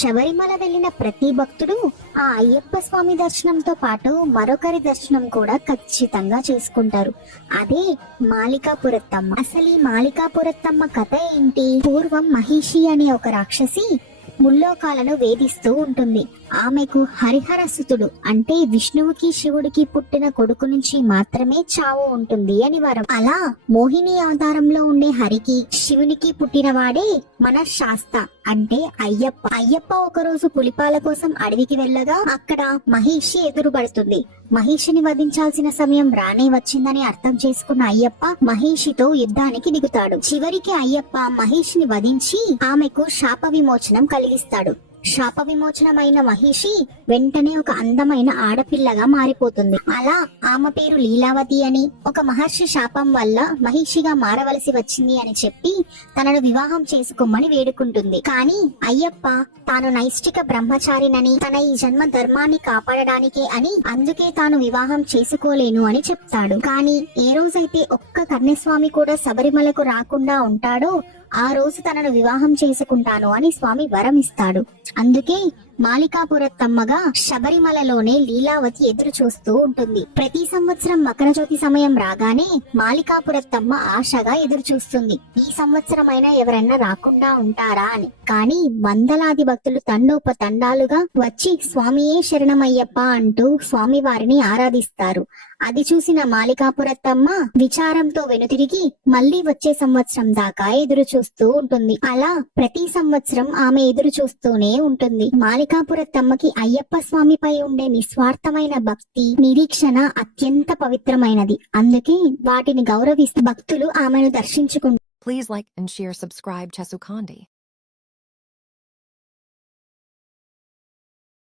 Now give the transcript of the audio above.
శబరిమల వెళ్లిన ప్రతి భక్తుడు ఆ అయ్యప్ప స్వామి దర్శనంతో పాటు మరొకరి దర్శనం కూడా ఖచ్చితంగా చేసుకుంటారు. అదే మాలికాపురత్తమ్మ. అసలు ఈ మాలికాపురత్తమ్మ కథ ఏంటి? పూర్వం మహిషి అనే ఒక రాక్షసి ముల్లోకాలను వేధిస్తూ ఉంటుంది. ఆమెకు హరిహరసుతుడు అంటే విష్ణువుకి శివుడికి పుట్టిన కొడుకు నుంచి మాత్రమే చావు ఉంటుంది అని వరం. అలా మోహిని అవతారంలో ఉండే హరికి శివునికి పుట్టినవాడే మన శాస్త అంటే అయ్యప్ప. అయ్యప్ప ఒకరోజు పులిపాల కోసం అడవికి వెళ్ళగా అక్కడ మహిషి ఎదురుపడుతుంది. మహిషిని వధించాల్సిన సమయం రానే వచ్చిందని అర్థం చేసుకున్న అయ్యప్ప మహిషితో యుద్ధానికి దిగుతాడు. చివరికి అయ్యప్ప మహిషిని వధించి ఆమెకు శాప విమోచనం కలిగిస్తాడు. శాప విమోచనమైన మహిషి వెంటనే ఒక అందమైన ఆడపిల్లగా మారిపోతుంది. అలా ఆమె పేరు లీలావతి అని, ఒక మహర్షి శాపం వల్ల మహిషిగా మారవలసి వచ్చింది అని చెప్పి తనను వివాహం చేసుకోమని వేడుకుంటుంది. కానీ అయ్యప్ప తాను నైష్టిక బ్రహ్మచారినని, తన ఈ జన్మ ధర్మాన్ని కాపాడడానికే అని, అందుకే తాను వివాహం చేసుకోలేను అని చెప్తాడు. కానీ ఏ రోజైతే ఒక్క కన్యస్వామి కూడా శబరిమలకు రాకుండా ఉంటాడో ఆ రోజు తనను వివాహం చేసుకుంటాను అని స్వామి వరం ఇస్తాడు. అందుకే మాలికాపురత్తమ్మగా శబరిమలలోనే లీలావతి ఎదురు చూస్తూ ఉంటుంది. ప్రతి సంవత్సరం మకర జ్యోతి సమయం రాగానే మాలికాపురత్తమ్మ ఆశగా ఎదురు చూస్తుంది. ఈ సంవత్సరమైనా ఎవరైనా రాకుండా ఉంటారా అని. కానీ వందలాది భక్తులు తండోపతండాలుగా వచ్చి స్వామియే శరణమయ్యప్ప అంటూ స్వామి వారిని ఆరాధిస్తారు. అది చూసిన మాలికాపురత్తమ్మ విచారంతో వెనుతిరిగి మళ్లీ వచ్చే సంవత్సరం దాకా ఎదురు చూస్తూ ఉంటుంది. అలా ప్రతి సంవత్సరం ఆమె ఎదురు చూస్తూనే ఉంటుంది. మాలికాపురత్తమ్మకి అయ్యప్ప స్వామిపై ఉండే నిస్వార్థమైన భక్తి, నిరీక్షణ అత్యంత పవిత్రమైనది. అందుకే వాటిని గౌరవిస్తూ భక్తులు ఆమెను దర్శించుకుంటారు. Please like and share, subscribe Chesukandi.